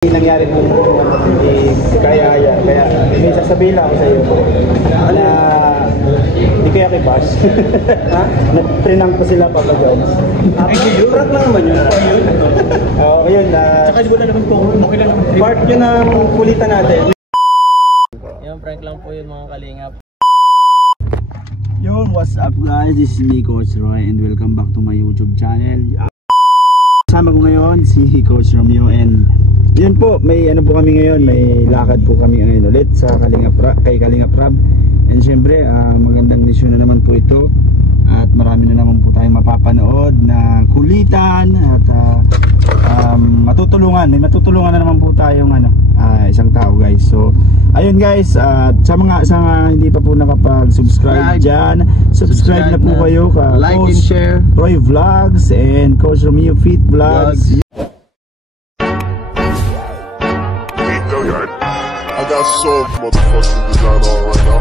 Nangyari po hindi kaya may sasabihin lang ako sa iyo na hindi kaya kay Bash na-prinang ko sila Papa Jones. Prank lang naman yun. Oo, yun Tsaka di ba na naman po, okay lang naman. Part yun ng kulitan natin. Yung prank lang po yun mga kalingap. Yo, what's up guys? This is me, Coach Roy, and welcome back to my YouTube channel. Kasama ko ngayon si Coach Romeo, and yun po, may ano po kami ngayon, may lakad po kami ngayon ulit sa kay Kalingap Rab. And syempre, magandang mission na naman po ito. At marami na naman po tayong mapapanood na kulitan at matutulungan. May matutulungan na naman po tayong isang tao guys. So, ayun guys, sa mga hindi pa po nakapag-subscribe dyan, subscribe na po kayo ka like Coach and share Roy Vlogs and Coach Romeo Fit Vlogs. I got so motherfucking design on right now.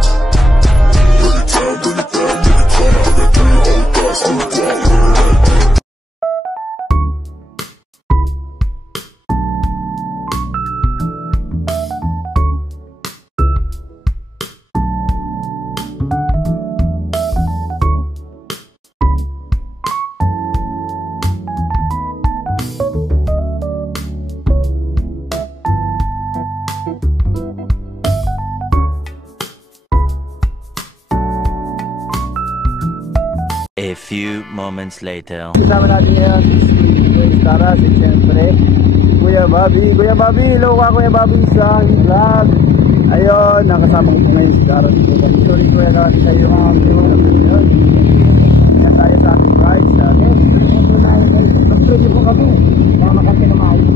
A few moments later. Kasama natin ngayon si Taras, at syempre Kuya Bobby. Kuya Bobby, hello ka Kuya Bobby sa vlog. Ayun, nakasama ko ngayon si Taras. Sorry Kuya natin kayo yun. Yan tayo sa ating price. Mag-studio po kami. Mga makante na maayos.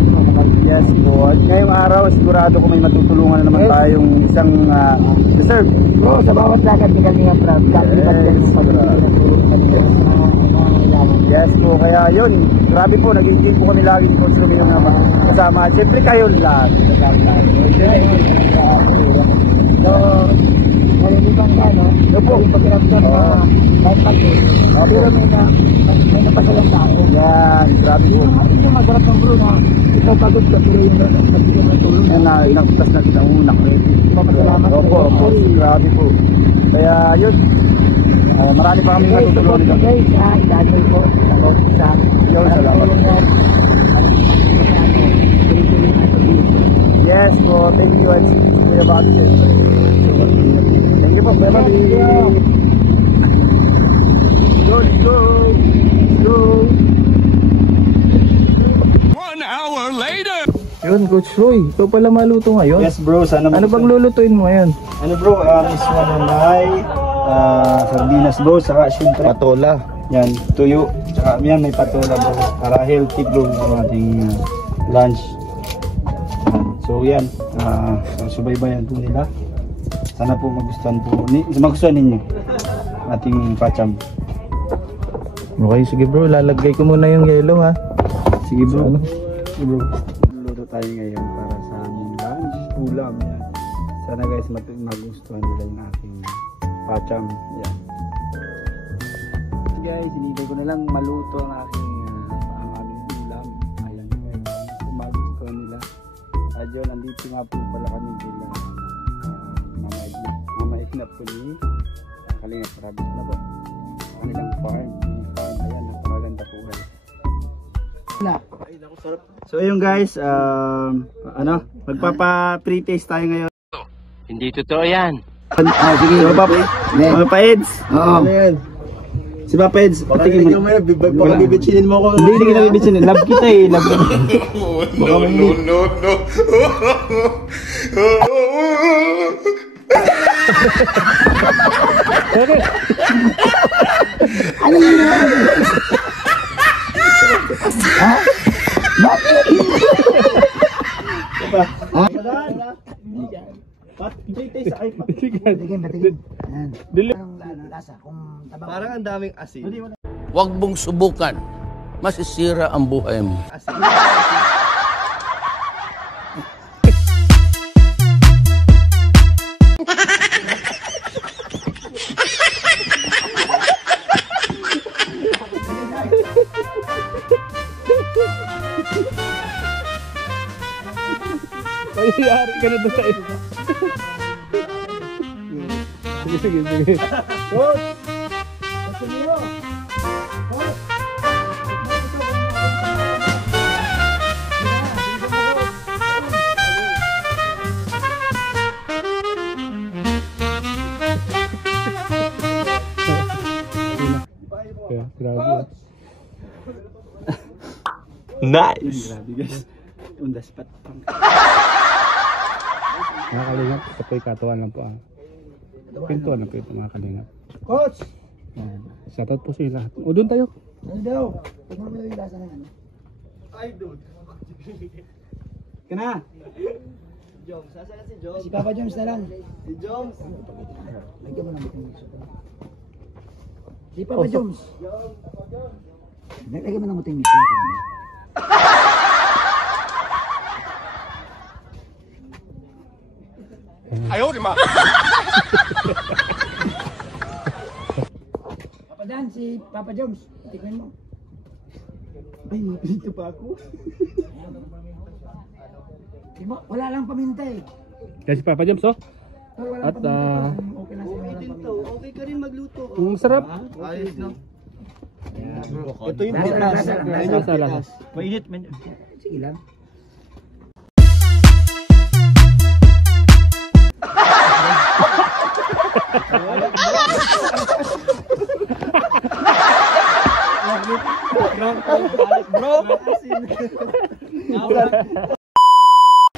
Yes po. At ngayong araw, sigurado ko may matutulungan na naman tayong isang deserve. Oo, sa bawat lakad ni Kalingap Rab, yes po, kaya yun, grabe po, nag-engage po kami lagi ni Coach Romeo naman kasama, siyempre kayo lahat. So, malilipan ka, no? Yo po, yung pag-ramdam na kahit pag-ibig, pero may napasalang tao. Yan, grabe po. Ano yung masarap ng bro na ikaw pagod ka, pero yung nagbigyan ng tulong Yan, ilang putas na kita unak. Papasalamat. Opo, grabe po. Kaya yun, marami pa kami matutulungan dito. Guys, idadol po sa Yun, salamat. Yes po, thank you and Kuya Bobby. Thank you po, Kuya Bobby. Let's go! Go! 1 hour later. Yun, Coach Roy, ikaw pala maluto ngayon. Yes bro, sana Ano bang lulutuin mo ngayon? Ano bro, is one may sardinas bro, saka syempre Patola. yan, tuyo, saka yan may patola bro, para healthy bro ang ating lunch. So yan, subaybayan po nila. Sana po magustuhan ninyo ating pacham. Okay, sige bro, lalagay ko muna yung yellow ha. Sige bro. Sige bro. Luluto tayo ngayon para sa aming lunch, ulam yan. Sana guys magustuhan nila yung aking pacham. Yan. Guys, hinihintay ko na lang maluto ang aking aming ulam. Ayan guys, kung magustuhan nila. Adyo, nandito nga po pala kami sila mamaiknap po ni Kalingap Rab na po. Kanilang farm. Ayan, napakaganda po guys. So ayun guys, magpapa-pre-taste tayo ngayon. Hindi totoo yan. Sige, Papa Eds. Oo. Si Papa Eds, patigin mo. Baka bibitsinin mo ako. Hindi kita bibitsinin. Love kita eh. Love kita. No. Ano yun? Ha? Bakit? Ha? Batigin. Anong lasa? Kung tabang. Parang ang daming asin. Huwag mong subukan. Masisira ang buhay mo. Yari ka na doon sa isa. Sige. Coach! Casimiro! Coach! Grabe. Nice! Grabe guys. On the spot. Mga kalingap, ito po ikatuan lang po ah. Pintuan lang po ito mga kalingap. Coach! Shoutout po sila. O doon tayo. Ano daw? Pag mo yung lasa ng ano? Kana? Si Papa Joms na lang. Si Joms. Lagyan mo lang ito. Si Papa Joms. Lagyan mo lang ito yung miso. Papa Dan, si Papa Joms. Tikman mo. Ay, napilito pa ako. Diba? Wala lang paminta eh. Yan si Papa James oh. Wala At okay lang siya. Okay ka rin magluto. Sarap. Ayos na. Ito yung lasa. Mainit. Sige lang.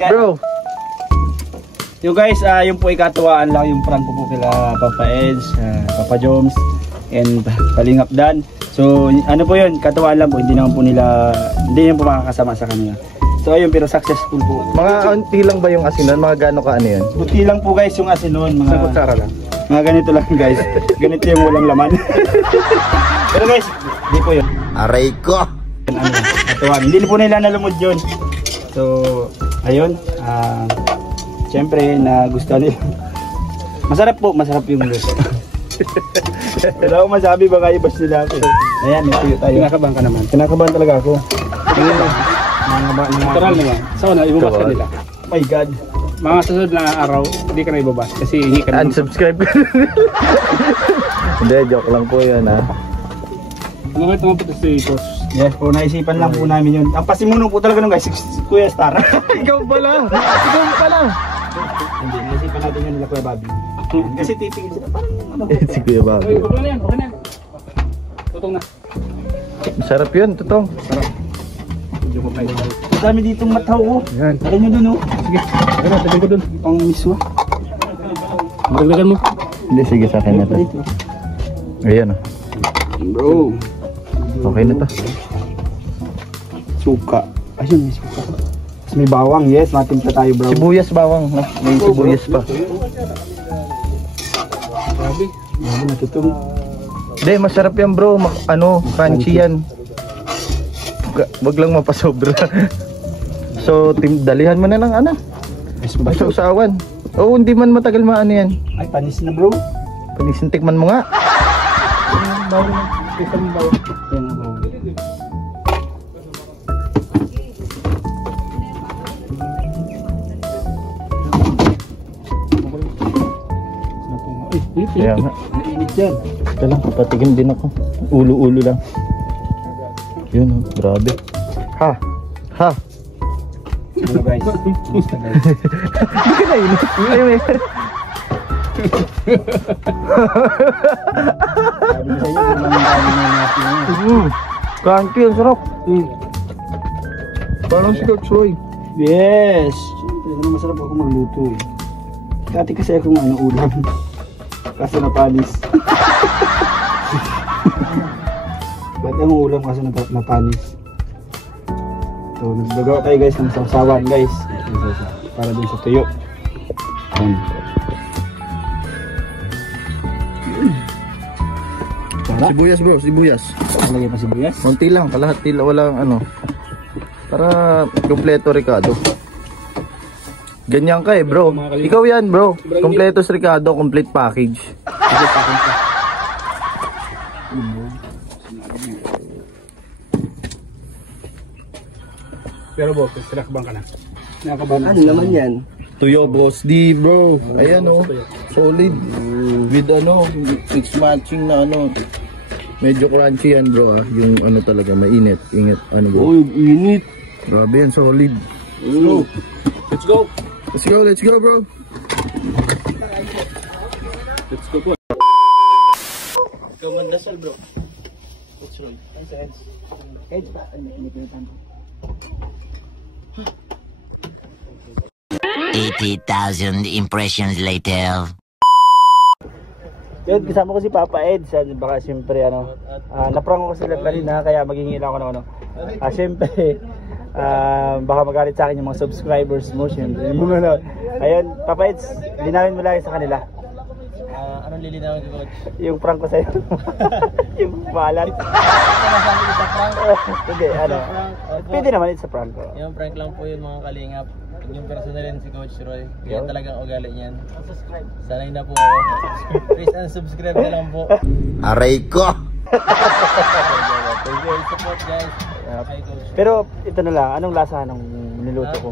Bro. Yung guys, yung po ikatuwaan lang yung prank ko po kila Papa Eds, Papa Joms, and Kalingap Dan. So ano po yun, katuwaan lang po, hindi naman po po makakasama sa kanila. So ayun, pero successful po. Mga unti lang ba yung asinan? Mga gaano ka ano yan? Buti lang po guys yung asin noon, Sa kutsara lang. mga ganito lang guys. Ganito yung walang laman. Pero guys, di po yun. Aray ko. Katuwaan. Hindi po nila nalumod yun. So ayun, siyempre na gusto nila. Masarap yung luto. Pero ako masabi baka ibas nila ako. Ayan, may tuyo tayo. Kinakabahan ka naman. Kinakabahan talaga ako. Natural naman. Sa una, ibabas ka nila. Oh my God. Mga susunod na araw, hindi ka na ibabas kasi hindi ka na. Unsubscribe ka. Hindi, joke lang po yun ha. Nakita nga po ito si Coach. Yes po, naisipan lang po namin yun. Ang pasimuno po talaga nung guys, Kuya Star. Ikaw pala. Hindi, naisipan natin yun nila Kuya Bobby. Kasi titigil sila parang ano. Si Kuya Bob. Okay na yan, okay na yan. Tutong na. Masarap yun, totoo. Ang dami ditong mathaw oh. Yan. Lagyan nyo dun oh. Sige, ano, tabi ko dun. Pang miswa. Magdagdagan mo. Hindi, sige sa akin na to. Ayan o. Bro. Okay na to. Suka. Ayun, may suka. Tapos may bawang, yes. Matimpla tayo bro. Sibuyas bawang. May sibuyas pa. Grabe. Ano natutong. Hindi, masarap yan bro. Crunchy yan. Wag lang mapasobra. So, dalihan mo na ng ano. Basta usawan. Oo, hindi man matagal maano yan. Ay, panis na bro. Panisintikman mo nga. Bawang. Kita mo bawang. Yan ang bawang. Kaya nga. Mainit yan. Ito lang, papatigim din ako. Ulo-ulo lang. Yun, grabe. Ha? Ha? Ano guys? Kumusta guys? Hindi ka na init. Ayaw eh. Sabi ko sa inyo, kung naman kami na natin. Crunchy, ang sarap. Parang si Coach Roy. Yes! Siyempre, naman masarap ako magluto eh. Dati kasi akong ulam. Kaso napanis. Ba't ang ulam kaso napanis? So, naggagawa tayo guys ng sausawan guys. Para dun sa tuyo. Ayan. Para? Sibuyas bro, sibuyas. Nalagay pa sibuyas? Konti lang, kalahati lang, walang ano. Para kompleto Ricardo. Ganyan ka eh bro. Ikaw yan bro. Kompleto si Ricardo, complete package. Pero boss, sinakbang ka na. Ano naman yan? Tuyo Boss D bro. Ayan oh. Solid. With ano, mix matching na ano. Medyo crunchy yan bro ah. Yung ano talaga, mainit. Init ano bro. Oh, init. Grabe yan, solid. Let's go. Let's go, let's go bro. Let's go po. Ikaw mandasal bro. What's wrong? Edge ba? Hindi pinitan ko. 80,000 impressions later. Yun, kasama ko si Papa Ed. Baka siyempre ano, naprank ko sila kanina kaya maghingi lang ako ng ano. Siyempre, baka magalit sa akin yung mga subscribers mo siyempre. Ayun, Papa Ed, linawin mo lang sa kanila. Anong lilinawin ko, coach? Yung prank ko sa'yo. Yung balat. Hindi, ano. Pwede naman ito sa prank ko. Yung prank lang po yun mga kalingap. Yung personal yan si Coach Roy. Kaya talagang ugali niyan. Sanay na po ako. Please unsubscribe na lang po. Aray ko! Thank you. Support guys. Hi Coach. Pero ito na lang, anong lasa nung niluto ko?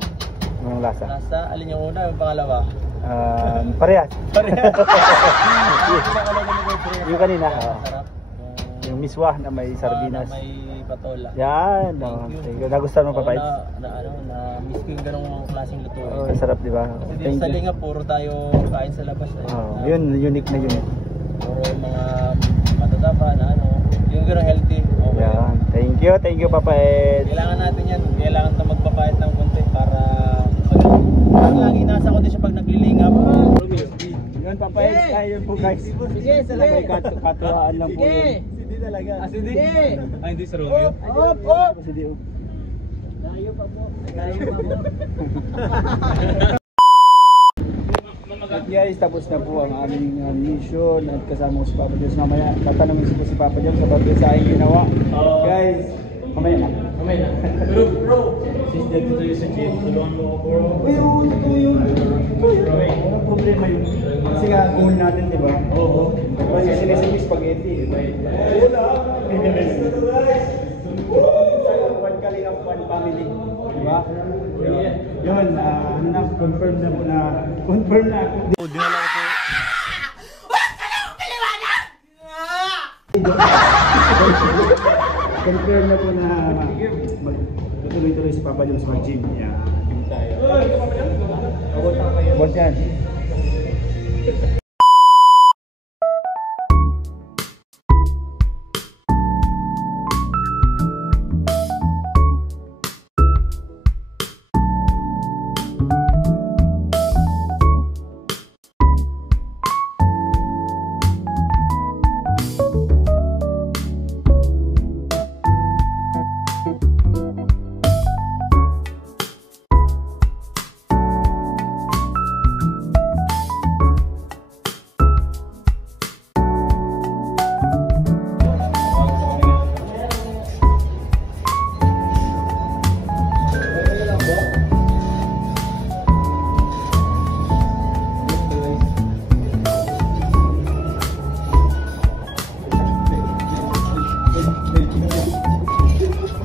Anong lasa? Nasa, alin yung una, yung pangalawa? Parehas. Parehas. Yung kanina. Sarap. Yung miswa na may sardinas. Na may patola. Yan. Thank you. Nagustuhan mo pa, Pais? Na-miss ko yung ganong klaseng lutuin. Oh, sarap, di ba? Kasi dito sa Linga, puro tayo kain sa labas. Yun, unique na unique. Puro mga matataba na ano. Yung ganong healthy. Okay. Yan. Thank you, Papa Ed. Kailangan natin yan. Kailangan ito magpapahit ng konti para lagi nasa konti siya pag naglilingap. Yun, Papa Ed. Ayun po, guys. Sige, salamat. Katuwaan lang po yun. Hindi talaga. Hindi. Hindi sa Romeo. Op! Hindi. At guys, tapos na po ang aming mission at kasama ko si Papa Jones. Mamaya, tatanungin ko si Papa Jones sa bagay sa aking ginawa. Guys, mamaya na. Pero bro, since dito tayo sa gym, tulungan mo ako bro. Uy, totoo yun. Walang problema yun. Kasi nga, goal natin, di ba? Oo. Kasi sinisip yung spaghetti. Wala. One Kalingap, one family. Di ba? Yun, ano na, confirm na po na, confirm na ako. Confirm na po na tuloy-tuloy si Papa Jones mag-gym. Yeah. Abot yan.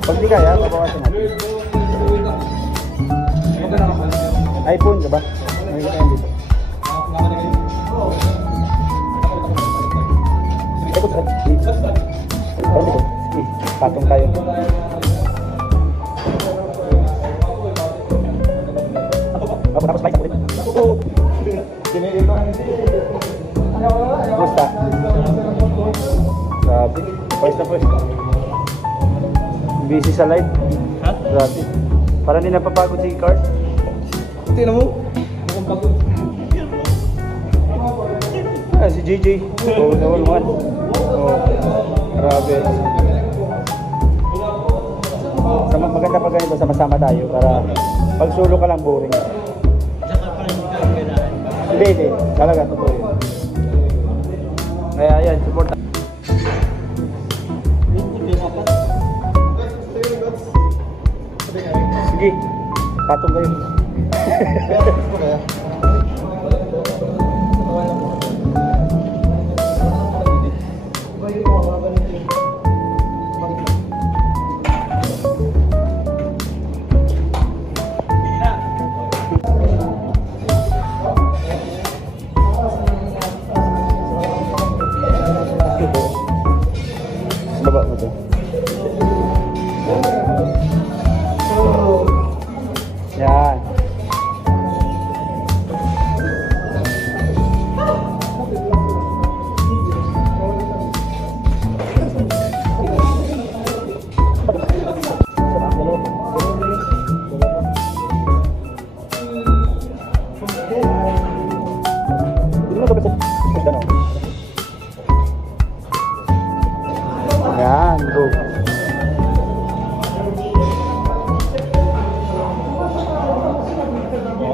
Pag di kaya, babawasan natin. iPhone ka ba? May kita yan dito. Ikot ka. Sige, patong tayo. Tapos balik ulit. Gusta? Sabi. First na first. Busy sa live. Ha? Grabe. Parang hindi napapagod si Card. Tingnan mo. Mukhang pagod. Si JJ. Oh, level 1. Oh, grabe. Maganda pag ganito, sama-sama tayo para pag solo ka lang boring. Tsaka pa rin ka kailangan. Hindi. Talaga, totoo yun. Kaya yan, support. Sige, patong kayo.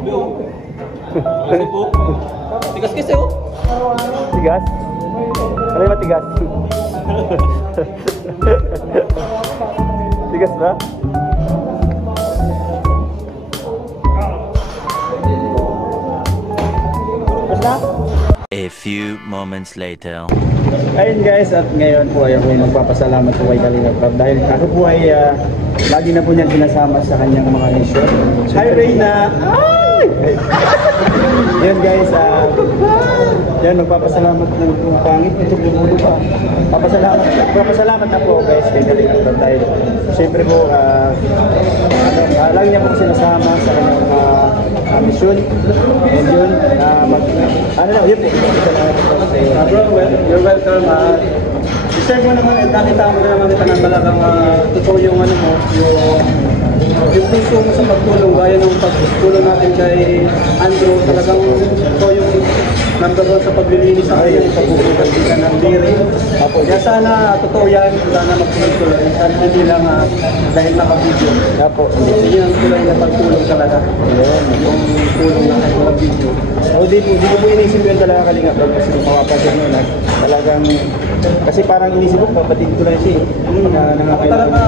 Grabe oh. Kasi po. Tigas kasi oh. Tigas? Ano yung matigas? Tigas ba? Basta? A few moments later. Ayun guys, at ngayon po ay ako magpapasalamat po kay Kalinga Prab dahil ako po ay lagi na po niyang sinasama sa kanyang mga mission. Hi Reyna! Ay! Yan guys, yan magpapasalamat ng pangit ito bumulo pa. Papasalamat na po guys kay Kalinga Prab dahil siyempre po lagi niya po sinasama sa kanyang mission. And yun, yun po. Bro, you're welcome. Deserve mo naman at nakita mo naman kita na talagang totoo yung ano mo, yung puso mo sa pagtulong, gaya ng pagtulong natin kay Andrew, talagang ito yung number 1 sa paglilinis sa kanya, pagbubukas kita ng diri. Kaya sana totoo yan, sana magtuloy-tuloy. Sana hindi lang dahil naka-video. Sige ang tuloy na pagtulong talaga. Yung tulong na kayo video. Di ko po inisip yun talaga Kalinga Prab kasi mapapansin nyo na talagang kasi parang inisip ko kapatid ko lang siya Talaga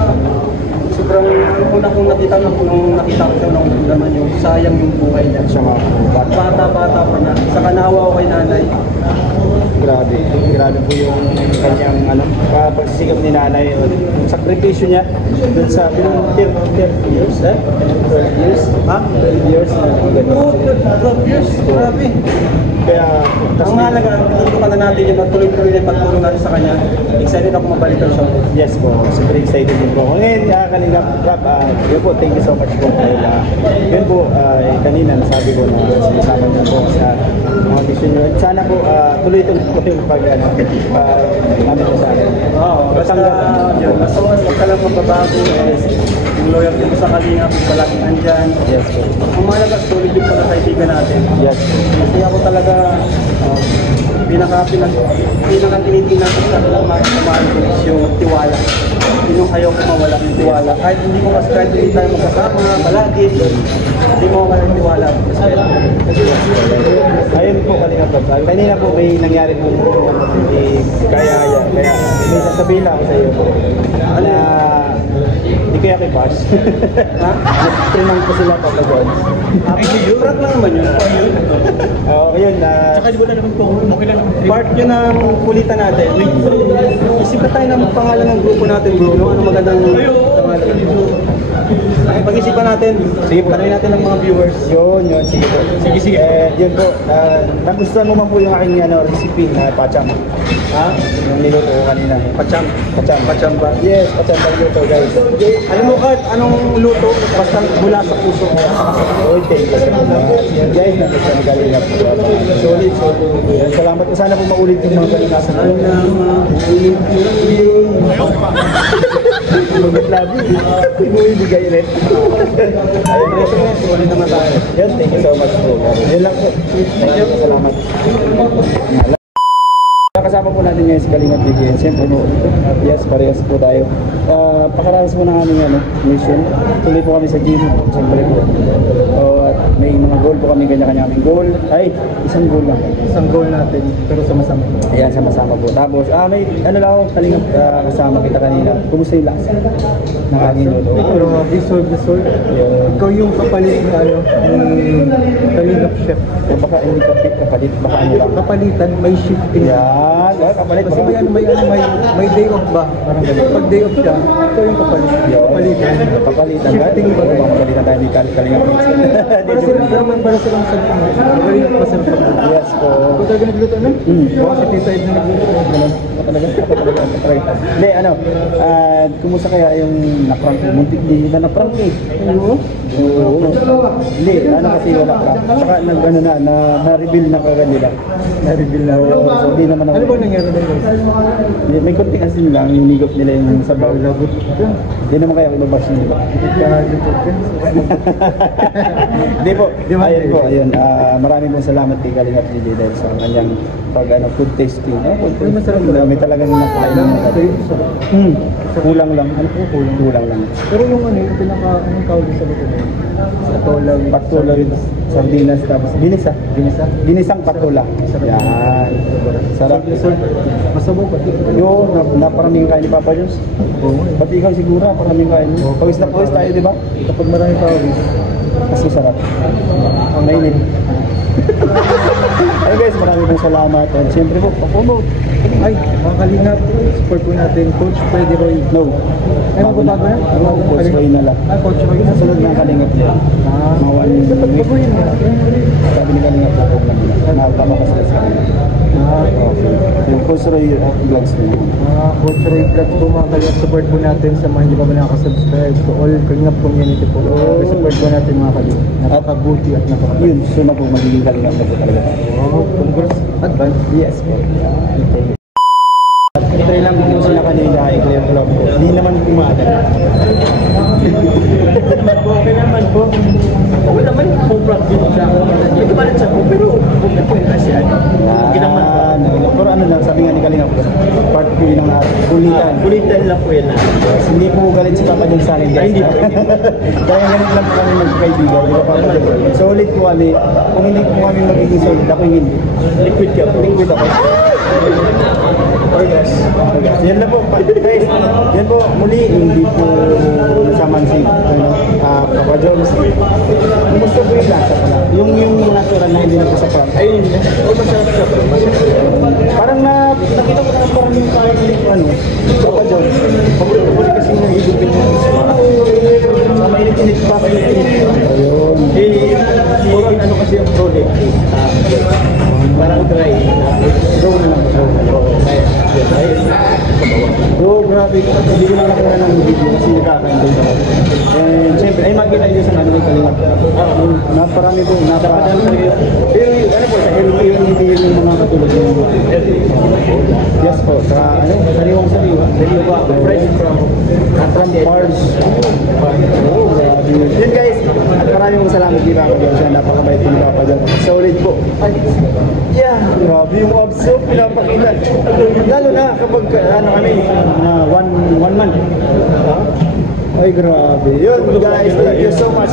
sobrang una kong nakita nung nakita ko siya nung naman yung sayang yung buhay niya. siya mga Bata pa niya. Saka naawa ko kay nanay. grabe po yung kanyang pagsisikap ni nanay, yung sakripisyo niya dun sa 30 years 12 years ha? 12 years na ganun. 12 years, grabe. Kaya Ang mahalaga, tutukan na natin yung tuloy-tuloy na pagtulong natin sa kanya. Excited ako mabalik ang show. yes po, super excited din po. Ngayon, Kalinga Prab, yun po, thank you so much po. Yun po, kanina nasabi ko na sinasama niyo po sa mga mission nyo. Sana po, tuloy-tuloy po yung sa akin. Oo, basta yun. Basta huwag ka lang magbabago. Yung loyalty mo sa Kalinga, palaging andyan. Yes po. Ang mahalaga, solid yung pagkakaibigan natin. Yes po. Kasi ako talaga, pinaka tinitingnan ko sa mahal ko is yung tiwala. Yung ayaw ko mawala yung tiwala. Kahit hindi tayo magkasama, palagi, hindi mo mawala yung tiwala. Ayun po, Kalinga Prab. Kanina po may nangyari po kaya may sasabihin lang ako sa iyo na hindi kaya kay Bash. Ha? Nag-trinang ko sila Papa John. Prank lang naman yun. Oo, yun na. Tsaka di ba na naman po, okay lang. Part yun ng kulitan natin. Isip na tayo ng pangalan ng grupo natin, bro. Ano magandang pangalan? Pag-isipan natin. Sige po. Tanungin natin ng mga viewers. Yun, sige po. Sige. Yun po, nagustuhan mo man po yung aking recipe na pacham. Ha? Yung niluto ko kanina. Pacham. Pacham ba? Yes, pacham ba luto guys. Alam mo kahit anong luto, basta mula sa puso. Oh, thank you so much. Yan guys, nagustuhan ni Kalinga Prab. Solid. Yan, salamat po. Sana po maulit yung mga Kalinga sa Magat labi. Ibibigay rin. Ayun, solid naman tayo. Yan, thank you so much po. Yan lang po. Thank you. Salamat. Kasama po natin ngayon si Kalinga PBN. Siyempre po, yes, parehas po tayo. Pakaranas mo ng aming mission. Tuloy po kami sa gym. Siyempre po. At may mga goal po kami, kanya-kanya aming goal. Ay, isang goal lang. Isang goal natin, pero sama-sama. Ayan, sama-sama po. Tapos, may ano lang ako, Kalinga kasama kita kanina. Kumusta yung lasa ng aming luto? Pero resolve na solve. Ikaw yung kapalit na yung Kalinga chef. Baka hindi kapalit, baka ano lang. Kapalitan, may shifting. Yan, kapalit. Kasi may day off ba? Parang ganun. Pag day off siya, ito yung kapalit. Kapalitan. Kapalitan ba? Shifting ba? Kapalitan tayo ni Kalinga Pizza. Para silang sa magaling pa sa Yes po. Ikaw talaga nagluto nun? Baka si Tita Ed na nagluto. Talaga. Hindi, kumusta kaya yung na-prank? Muntik din ba na-prank eh? Oo. Hindi, kasi wala prank. Saka na-reveal na kagad nila. Na-reveal na. So, hindi naman ako. Ano ba nangyari na yun? May konting asin lang, hinigop nila yung sabaw. Hindi naman kaya ibabash nila. Hindi po. Ayun po, ayun. Maraming pong salamat kay Kalinga PJ dahil sa ang kanyang pag ano, food tasting. Food tasting. May talagang nakain na kulang lang. Ano po kulang? Kulang lang. Pero yung ano, yung pinaka, anong tawag sa luto mo? Patola, sardinas, tapos ginisa. Ginisang patola. Yan. Sarap. Masabog ka. Yo, naparaming kain ni Papa Diyos. Pati ikaw siguro, paraming kain mo. Pawis na pawis tayo, di ba? Kapag maraming pawis. Kasi sarap. Ang mainit. Ay guys, maraming pong salamat. And siyempre po, papuno. Ay, mga kalingap, support po natin Coach Freddy Roy. No. Ay, magbabago na? Ano, Coach Roy na lang. Ah, Coach Roy na. Sunod ng kalingap niya. Mga 1 week. Sabi ni kalingap na po namin. Nakapapakasal sa kanila. Okay. Yung Coach Roy vlogs niya. Coach Roy Vlogs po mga kalingap, support po natin sa mga hindi pa ba nakasubscribe to all kalingap community po. Support po natin mga kalingap. Napakabuti at napakabuti. Yun, so na po magiging kalingap na po talaga. Congrats. Advance. Yes po. Try lang po sila kanina ay clear vlog po. Hindi naman kumada. Okay naman po. Okay naman po practice siya. Hindi pa rin siya po, pero okay po yung kasi ano. Pero ano lang, sabi nga ni Kalingap, part po yun ng kulitan. Kulitan lang po yan. Hindi po galit si Papa John sa akin guys. Hindi po. Kaya ganit lang po kami magkaibigan. Di ba Papa John? Solid po kami. Kung hindi po kami magiging solid, ako hindi. Liquid ka po. Liquid ako. Orgas. Yan na po. Guys, yan po. Muli, hindi po nasaman si Papa Jones. Gusto po yung lasa pala. Yung natural na hindi na po sa prank. Ayun yun. Masarap siya po. Parang nakita ko na parang yung kaya ng Papa Jones. Paborito ko kasi nahigupin yung sa mainit-init pa. Ayun. Puro ano kasi yung product. Parang dry. Go na lang. Go, grabe. Hindi ko na nakuha ng video kasi nakakaintay ako. And syempre, ay makita nyo sa ano yung kalingap. Naparami po, napakarami po. Pero ano po, sa healthy yun, hindi yung mga katulad yung yes po, sa ano, sariwang-sariwa. Sariwa, fresh from farms. Oh, grabe. Yun guys, at maraming salamat di ba ako dyan siya, napakabait po ni Papa dyan. Solid po. Yeah, grabe yung abs so pinapakita. Lalo na kapag ano kami, one month. Ay grabe. Yun guys, thank you so much.